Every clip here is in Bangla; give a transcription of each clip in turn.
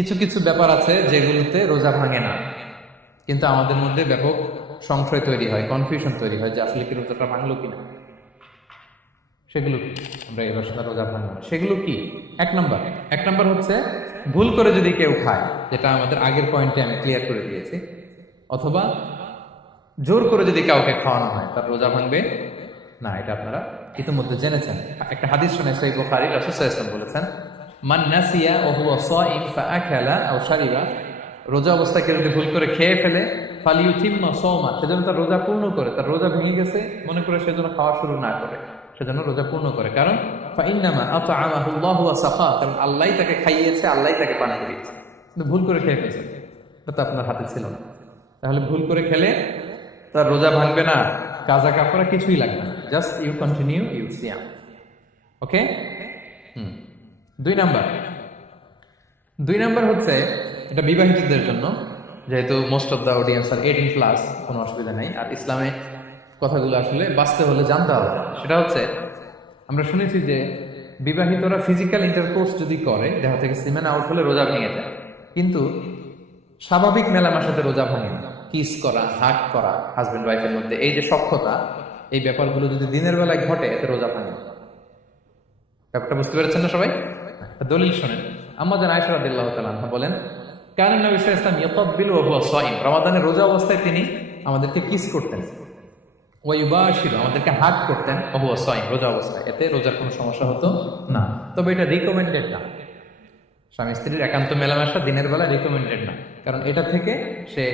কিছু কিছু ব্যাপার আছে যেগুলোতে রোজা ভাঙে না, কিন্তু আমাদের মধ্যে ব্যাপক সংশয় তৈরি হয়, কনফিউশন তৈরি হয় যে আসলে কি রোজাটা ভাঙলো কিনা। সেগুলো কি আমরা এবার সাথে রোজা ভাঙবো, সেগুলো কি? এক নাম্বার হচ্ছে ভুল করে যদি কেউ খায়, যেটা আমাদের আগের পয়েন্টে আমি ক্লিয়ার করে দিয়েছি, অথবা জোর করে যদি কাউকে খাওয়ানো হয়, তার রোজা ভাঙবে না। এটা আপনারা ইতিমধ্যে জেনেছেন। একটা হাদিস শুনে সহিহ বুখারী, রাসূল সাল্লাল্লাহু আলাইহি ওয়াসাল্লাম বলেছেন, মান নাসিয়া ওয়া হুয়া সাইম ফাআকালা আও শারিবা, রোজা অবস্থায় কেউ যদি ভুল করে খেয়ে ফেলে, ফালিউতিম্মা সাওমা, সেজন্য তার রোজা পূর্ণ করে, তার রোজা ভেঙে গেছে মনে করে সেজন্য খাওয়া শুরু না করে, সেজন্য রোজা পূর্ণ করে। কারণ ফাইন্নামা আতআমাহুল্লাহু ওয়া সাকা, কারণ আল্লাহই তাকে খাইয়েছে, আল্লাহই তাকে পানি দিয়েছে, কিন্তু ভুল করে খেয়ে ফেলেছে, এটা তো আপনার হাতে ছিল না। তাহলে ভুল করে খেলে তার রোজা ভাঙবে না, কাজা কাফারা কিছুই লাগবে না, জাস্ট ইউ কন্টিনিউ ইউ সিয়াম। ওকে। দুই নাম্বার হচ্ছে, এটা বিবাহিতদের জন্য, যেহেতু মোস্ট অফ দ্য অডিয়েন্স আর 18+, কোনো অসুবিধা নেই। আর ইসলামে কথাগুলো আসলে বাঁচতে হলে জানতে হবে। সেটা হচ্ছে, আমরা শুনেছি যে বিবাহিতরা ফিজিক্যাল ইন্টারকোর্স যদি করে, দেহ থেকে সিমেন আউট হলে রোজা ভেঙে যায়, কিন্তু স্বাভাবিক মেলামেশাতে রোজা ভাঙে না। কিস করা, হাগ করা হাজবেন্ড ওয়াইফের মধ্যে, এই যে সখ্যতা, এই ব্যাপারগুলো যদি দিনের বেলায় ঘটে, এতে রোজা ভাঙে না। ব্যাপারটা বুঝতে পেরেছেন না সবাই? দলিল শোনেন। আমাদের আয়েশা রাদিয়াল্লাহু তাআলা আনহা বলেন, কানা নবী সাল্লাল্লাহু আলাইহি ওয়াসাল্লাম ইয়াতাব্বিলু ওয়া হুয়া সাইম, রমাদানের রোজা অবস্থায় তিনি আমাদেরকে কিস করতেন, ওয়া ইউবাশিরু, আমাদেরকে হাগ করতেন, ওয়া হুয়া সাইম, রোজা অবস্থায়। এতে রোজার কোনো সমস্যা হতো না। তবে এটা রিকমেন্ডেড না, স্বামী স্ত্রীর একান্ত মেলামেশা দিনের বেলা রিকমেন্ডেড না, কারণ এটা থেকে সে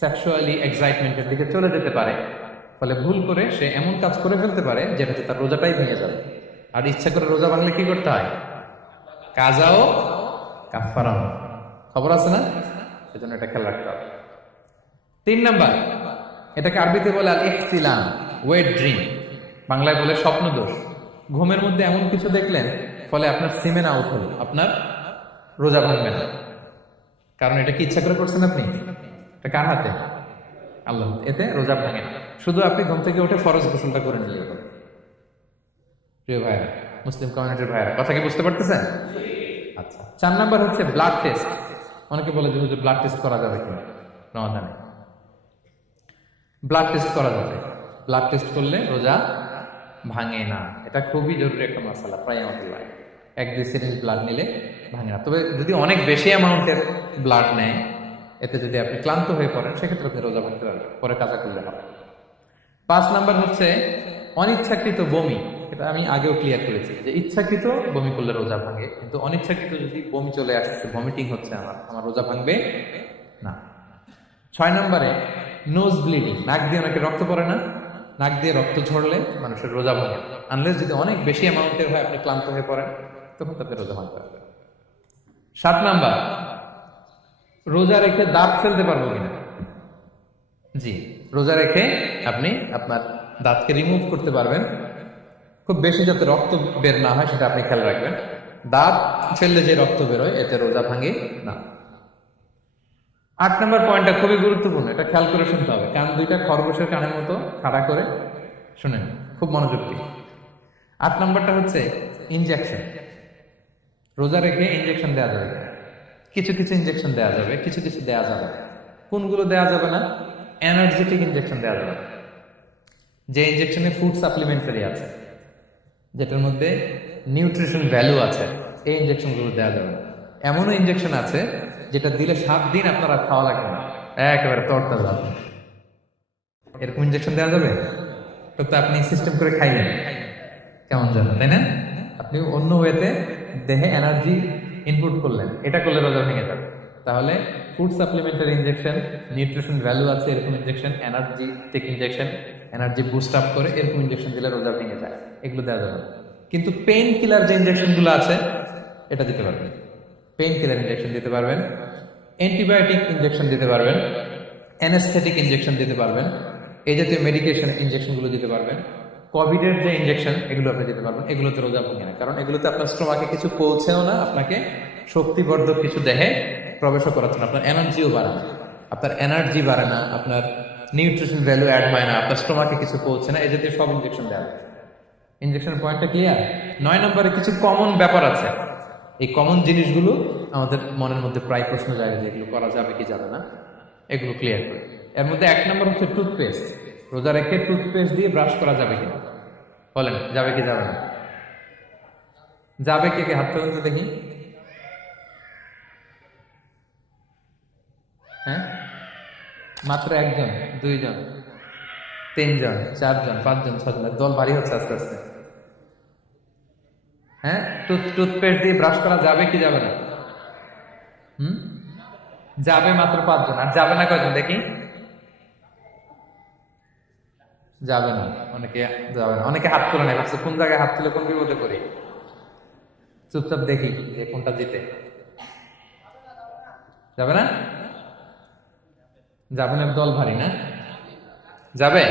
সেক্সুয়ালি এক্সাইটমেন্টের দিকে চলে যেতে পারে। ফলে ভুল করে সে এমন কাজ করে ফেলতে পারে যেটাতে তার রোজাটাই ভেঙে যাবে। আর ইচ্ছা করে রোজা ভাঙলে কি করতে হয়? কাজাও কাফারাও, খবর আছে না? সেজন্য এটা খেয়াল রাখতে হবে। 3 নাম্বার, এটাকে আরবিতে বলে আল ইহতিলাম, ওয়েট ড্রিম, বাংলায় বলে স্বপ্ন দোষ। ঘুমের মধ্যে এমন কিছু দেখলেন, ফলে আপনার সিমেন আউট হলো, আপনার রোজা ভাঙবে না। কারণ এটা কি ইচ্ছা করে করছেন আপনি? এটা কার হাতে? আল্লাহ। এতে রোজা ভাঙে না। শুধু আপনি ঘুম থেকে উঠে ফরজ গোসলটা করে নিলে হবে। প্রিয় ভাইরা, মুসলিম কমিউনিটির ভাইরা, কথা কি বুঝতে পারতেছেন? আচ্ছা। 4 নাম্বার হচ্ছে ব্লাড টেস্ট। অনেকে বলে যে ব্লাড টেস্ট করা যাবে কিনা রমাদানে। ব্লাড টেস্ট করা যাবে। ব্লাড টেস্ট করলে রোজা ভাঙে না। এটা খুবই জরুরি একটা মাসালা, প্রায় আমাদের লাগে। 1-2 সিরিঞ্জ ব্লাড নিলে ভাঙে না। তবে যদি অনেক বেশি অ্যামাউন্টের ব্লাড নেয়, এতে যদি আপনি ক্লান্ত হয়ে পড়েন, সেক্ষেত্রে আপনি রোজা ভাঙতে পারবেন, পরে কাজা করলে হবে। 5 নাম্বার হচ্ছে অনিচ্ছাকৃত বমি। এটা আমি আগেও ক্লিয়ার করেছি যে ইচ্ছাকৃত বমি করলে রোজা ভাঙে, কিন্তু অনিচ্ছাকৃত যদি বমি চলে আসছে, ভমিটিং হচ্ছে, আমার রোজা ভাঙবে না। 6 নম্বরে নোজ ব্লিডিং, নাক দিয়ে অনেকে রক্ত পড়ে না, নাক দিয়ে রক্ত ঝরলে মানুষের রোজা ভাঙে, আনলেস যদি অনেক বেশি অ্যামাউন্টের হয়, আপনি ক্লান্ত হয়ে পড়েন, তখন তাতে রোজা ভাঙতে হবে। 7 নাম্বার, রোজা রেখে দাঁত ফেলতে পারবো কিনা? জি, রোজা রেখে আপনি আপনার দাঁতকে রিমুভ করতে পারবেন, খুব বেশি যাতে রক্ত বের না হয় সেটা আপনি খেয়াল রাখবেন। দাঁত ফেললে যে রক্ত বেরোয়, এতে রোজা ভাঙে না। 8 নম্বর পয়েন্টটা খুবই গুরুত্বপূর্ণ, এটা খেয়াল করে শুনতে হবে। কান দুইটা খরগোশের কানের মতো খাড়া করে শুনেন, খুব মনোযোগ দিয়ে। 8 নম্বরটা হচ্ছে ইনজেকশন। রোজা রেখে ইনজেকশন দেওয়া যাবে না। কিছু কিছু ইনজেকশন দেওয়া যাবে, কিছু কিছু দেওয়া যাবে না। কোনগুলো দেওয়া যাবে না? এনার্জেটিক ইনজেকশন দেওয়া যাবে না। যে ইনজেকশনে ফুড সাপ্লিমেন্টারি আছে, যেটার মধ্যে নিউট্রিশন ভ্যালু আছে, এই ইনজেকশনগুলো দেওয়া যাবে না। এমনও ইনজেকশন আছে যেটা দিলে 7 দিন আপনারা খাওয়া লাগবে না, একেবারে তরতাজা। এরকম ইনজেকশন দেওয়া যাবে? তো আপনি সিস্টেম করে খাইলেন, কেমন জানো, তাই না? আপনি অন্য ওয়েতে দেহে এনার্জি ইনপুট করলেন, এটা করলে রোজা ভেঙে যাবে। তাহলে food supplementary injection, nutrition value আছে এরকম injection, energetic injection, energy boost up করে এরকম ইনজেকশন দিলে রোজা ভেঙে যায়, এগুলো দেওয়া যাবে না। কিন্তু পেইন কিলার যে ইনজেকশন গুলো আছে, এটা দিতে পারবেন। পেইন কিলার ইনজেকশন দিতে পারবেন, অ্যান্টিবায়োটিক ইনজেকশন দিতে পারবেন, অ্যানেস্থেটিক ইনজেকশন দিতে পারবেন, এই জাতীয় মেডিকেশন ইনজেকশন গুলো দিতে পারবেন। কোভিডের যে ইনজেকশন, এগুলো আপনি দিতে পারবেন। এগুলোতে রোজা ভাঙে না, কারণ এগুলোতে আপনার স্টোমাকে কিছু পৌঁছেও না, আপনাকে শক্তিবর্ধক কিছু দেহে প্রবেশও করাচ্ছে না, আপনার এনার্জিও বাড়ে না, আপনার এনার্জি বাড়ে না, আপনার নিউট্রিশন ভ্যালু অ্যাড হয় না, আপনার স্টোমাকে কিছু পৌঁছে না, এই জাতীয় সব ইনজেকশন দেওয়া হয়। ইনজেকশনের পয়েন্টটা ক্লিয়ার? 9 নম্বরে কিছু কমন ব্যাপার আছে, এই কমন জিনিসগুলো আমাদের মনের মধ্যে প্রায় প্রশ্ন যায় যে এগুলো করা যাবে কি যাবে না, এগুলো ক্লিয়ার করে। এর মধ্যে 1 নম্বর হচ্ছে টুথপেস্ট। রোজা রেখে টুথপেস্ট দিয়ে ব্রাশ করা যাবে কিনা, বলেন যাবে কি যাবে না? যাবে, কে কে হাত তুলুন তো দেখি। হ্যাঁ, মাত্র 1 জন, 2 জন, 3 জন, 4 জন, 5 জন, 6 জন, দল ভারী হচ্ছে আস্তে আস্তে। হ্যাঁ, টুথপেস্ট দিয়ে ব্রাশ করা যাবে কি যাবে না? যাবে মাত্র 5 জন। আর যাবে না কয়জন দেখি? যাবে না, অনেকে যাবে না, অনেকে হাত তুলে নেই। ভাবছে কোন জায়গায় হাত তুলে কোন বিপদে করি, চুপচাপ দেখি যে কোনটা জিতে। যাবে না, যাবে না, দল ভারী না? যাবে,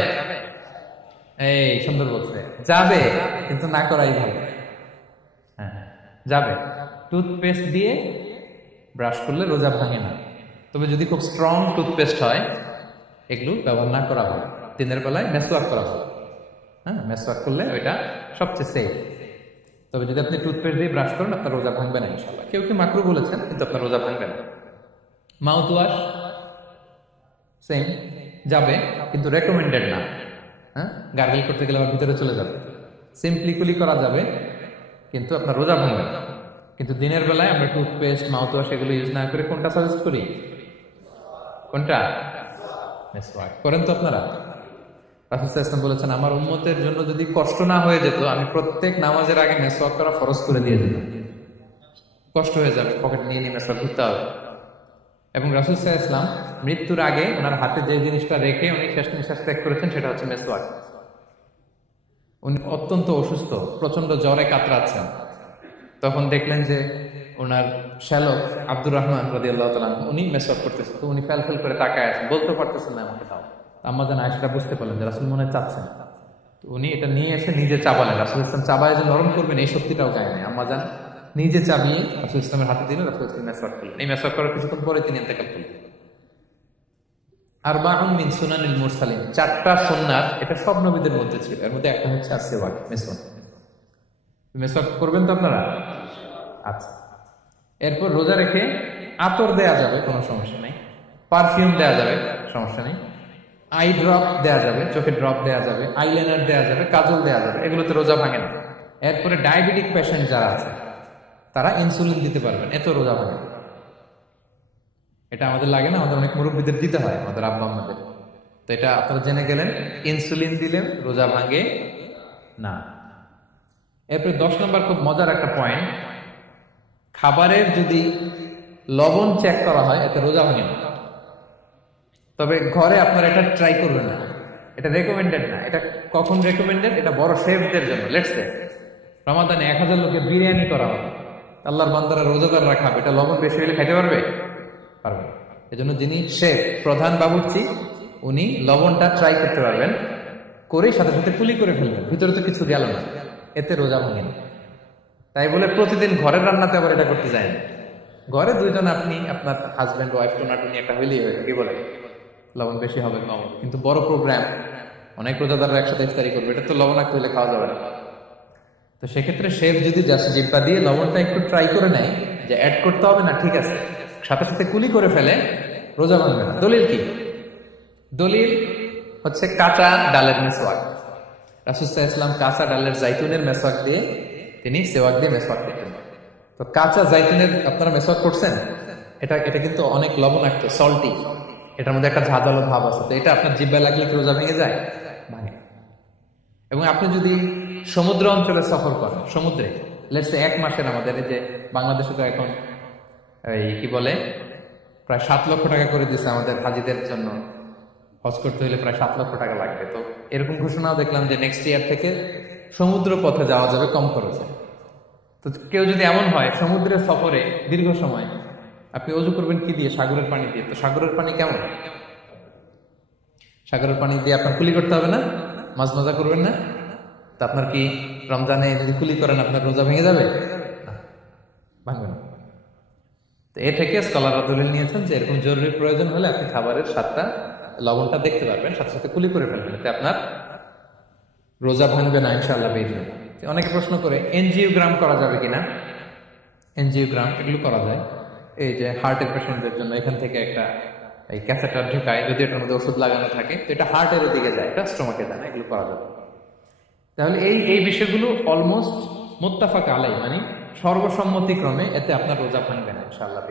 এই সুন্দর বলছে, যাবে কিন্তু না করাই ভালো। হ্যাঁ, যাবে। টুথপেস্ট দিয়ে ব্রাশ করলে রোজা ভাঙে না, তবে যদি খুব স্ট্রং টুথপেস্ট হয় এগুলো ব্যবহার না করা ভালো। দিনের বেলায় মেসওয়াক করা ভালো। হ্যাঁ, মেসওয়াক করলে ওইটা সবচেয়ে সেফ। তবে যদি আপনি টুথপেস্ট দিয়ে ব্রাশ করেন আপনার রোজা ভাঙবে না ইনশাল্লাহ। কেউ কেউ মাকরু বলেছেন, কিন্তু আপনার রোজা ভাঙবে না। মাউথ ওয়াশ সেম, যাবে কিন্তু রেকমেন্ডেড না। হ্যাঁ, গার্গল করতে গেলে আবার ভিতরে চলে যাবে। সিম্পলি কুলি করা যাবে কিন্তু আপনার রোজা ভাঙবে না। কিন্তু দিনের বেলায় আমরা টুথপেস্ট, মাউথ ওয়াশ এগুলো ইউজ না করে কোনটা সাজেস্ট করি? কোনটা? মেসওয়াক করেন তো আপনারা? রাসূল সাল্লাল্লাহু আলাইহি ওয়াসাল্লাম বলেছেন, আমার উম্মতের জন্য যদি কষ্ট না হয়ে যেত আমি প্রত্যেক নামাজের আগে মেসওয়াক করা ফরজ করে দিয়ে দিতাম। কষ্ট হয়ে যাবে, পকেট নিয়ে নিয়ে মেসওয়াক করতে হবে। এবং রাসূল সাল্লাল্লাহু আলাইহি ওয়াসাল্লাম মৃত্যুর আগে ওনার হাতে যে জিনিসটা রেখে উনি শেষ নিঃশ্বাস ত্যাগ করেছেন সেটা হচ্ছে মেসওয়াক। উনি অত্যন্ত অসুস্থ, প্রচন্ড জ্বরে কাতরাচ্ছেন। তখন দেখলেন যে ওনার শ্যালক আব্দুর রহমান রাদিয়াল্লাহু তাআলা উনি মেসওয়াক করতেছেন, তো উনি ফেল করে তাকায় আছেন, বলতে পারতেছেন না আমাকে দাও। আম্মা জান আয়েশা বুঝতে পারলেন যে রাসূল মনে হয় চাচ্ছেন, তো উনি এটা নিয়ে এসে নিজে চাবালেন। রাসূল ইসলাম চাবায় যে নরম করবেন এই শক্তিটাও গায়ে নেই। আম্মা জান নিজে চাবিয়ে রাসূল ইসলামের হাতে দিলেন, রাসূল ইসলাম মেসওয়াক করলেন। এই মেসওয়াক করার কিছুক্ষণ পরে তিনি ইন্তেকাল করলেন। আরবাউন মিন সুনানিল মুরসালিন, 4টা সুন্নাত, এটা সব নবীদের মধ্যে ছিল। এর মধ্যে একটা হচ্ছে আসওয়াক, মেসওয়াক। মেসওয়াক করবেন তো আপনারা? আচ্ছা, এরপর রোজা রেখে আতর দেয়া যাবে, কোনো সমস্যা নেই। পারফিউম দেয়া যাবে, সমস্যা নেই। আই ড্রপ দেয়া যাবে, চোখে ড্রপ দেয়া যাবে, আইলাইনার দেয়া যাবে, কাজল দেয়া যাবে, এগুলোতে রোজা ভাঙে না। এরপরে ডায়াবেটিক পেশেন্ট যারা আছে তারা ইনসুলিন দিতে পারবেন, এত রোজা ভাঙে না। এটা আমাদের লাগে না, আমাদের অনেক মুরব্বীদের দিতে হয়, আমাদের আব্বা আম্মাদের। তো এটা আপনারা জেনে গেলেন, ইনসুলিন দিলে রোজা ভাঙে না। এরপরে 10 নম্বর খুব মজার একটা পয়েন্ট, খাবারের যদি লবণ চেক করা হয় এতে রোজা ভাঙে না। তবে ঘরে আপনারা এটা ট্রাই করবেন না, এটা রেকমেন্ডেড না। এটা কখন রেকমেন্ডেড? এটা বড় শেফদের জন্য। লেটস সে রমাদানে 1000 লোকের বিরিয়ানি করা হবে, আল্লাহর বান্দারা রোজাদাররা খাবে, এটা লবণ বেশি হলে খাইতে পারবে? পারবে। এজন্য যিনি শেফ, প্রধান বাবুর্চি, উনি লবণটা ট্রাই করতে পারবেন, করে সাথে সাথে কুলি করে ফেলবেন, ভিতরে তো কিছু গেল না, এতে রোজা ভাঙে না। তাই বলে প্রতিদিন ঘরের রান্নাতে আবার এটা করতে যায় না। ঘরে 2 জন, আপনি আপনার হাজব্যান্ড ওয়াইফ টোনাটুনি একটা হইলেই হয়ে কি বলে, লবণ বেশি হবে কম হবে। কিন্তু বড় প্রোগ্রাম, অনেক রোজাদাররা একসাথে ইফতারি করবে, এটা তো লবণাক্ত হইলে খাওয়া যাবে না। তো সেক্ষেত্রে শেফ যদি জাস্ট জিব্বা দিয়ে লবণটা একটু ট্রাই করে নেয় যে অ্যাড করতে হবে না, ঠিক আছে, সাথে সাথে কুলি করে ফেলে, রোজা ভাঙবে না। দলিল কি? দলিল হচ্ছে কাঁচা ডালের মেসওয়াক। রাসূল সাল্লাল্লাহু আলাইহি ওয়াসাল্লাম কাঁচা ডালের জাইতুনের মেসওয়াক দিয়ে তিনি সেওয়াক দিয়ে মেসওয়াক করতেন। তো কাঁচা জাইতুনের আপনারা মেসওয়াক করছেন, এটা কিন্তু অনেক লবণাক্ত, সল্টি, এটার মধ্যে একটা ঝাঁঝালো ভাব আছে। তো এটা আপনার জিহ্বায় লাগলে কি রোজা ভেঙে যায়? ভাঙে। এবং আপনি যদি সমুদ্র অঞ্চলে সফর করেন, সমুদ্রে লেটস সে 1 মাসের, আমাদের এই যে বাংলাদেশে তো এখন এই কি বলে প্রায় 7 লক্ষ টাকা করে দিচ্ছে আমাদের হাজিদের জন্য, হজ করতে হলে প্রায় 7 লক্ষ টাকা লাগবে। তো এরকম ঘোষণাও দেখলাম যে নেক্সট ইয়ার থেকে সমুদ্র পথে যাওয়া যাবে কম খরচে। তো কেউ যদি এমন হয় সমুদ্রের সফরে দীর্ঘ সময়, আপনি ওযু করবেন কি দিয়ে? সাগরের পানি দিয়ে। তো সাগরের পানি কেমন? সাগরের পানি দিয়ে আপনার কুলি করতে হবে না? মাছ মজা করবেন না? তা আপনার কি রমজানে যদি কুলি করেন আপনার রোজা ভেঙে যাবে? ভাঙবে না। তো এ থেকে স্কলাররা দলিল নিয়েছেন যে এরকম জরুরি প্রয়োজন হলে আপনি খাবারের স্বাদটা, লবণটা দেখতে পারবেন, সাথে সাথে কুলি করে ফেলবেন, এতে আপনার রোজা ভাঙবে না ইনশাআল্লাহ। অনেকে প্রশ্ন করে এনজিওগ্রাম করা যাবে কিনা। এনজিওগ্রাম, এগুলো করা যায়। এই যে হার্টের পেশেন্টদের জন্য এখান থেকে একটা এই ক্যাথেটার ঢুকায়, যদি এটার মধ্যে ওষুধ লাগানো থাকে তো এটা হার্টের ওদিকে যায়, এটা স্টোমাকে যায় না, এগুলো করা যাবে। তাহলে এই এই বিষয়গুলো অলমোস্ট মুত্তাফাক আলাই, মানে সর্বসম্মতিক্রমে, এতে আপনার রোজা ভাঙবে না ইনশাআল্লাহ।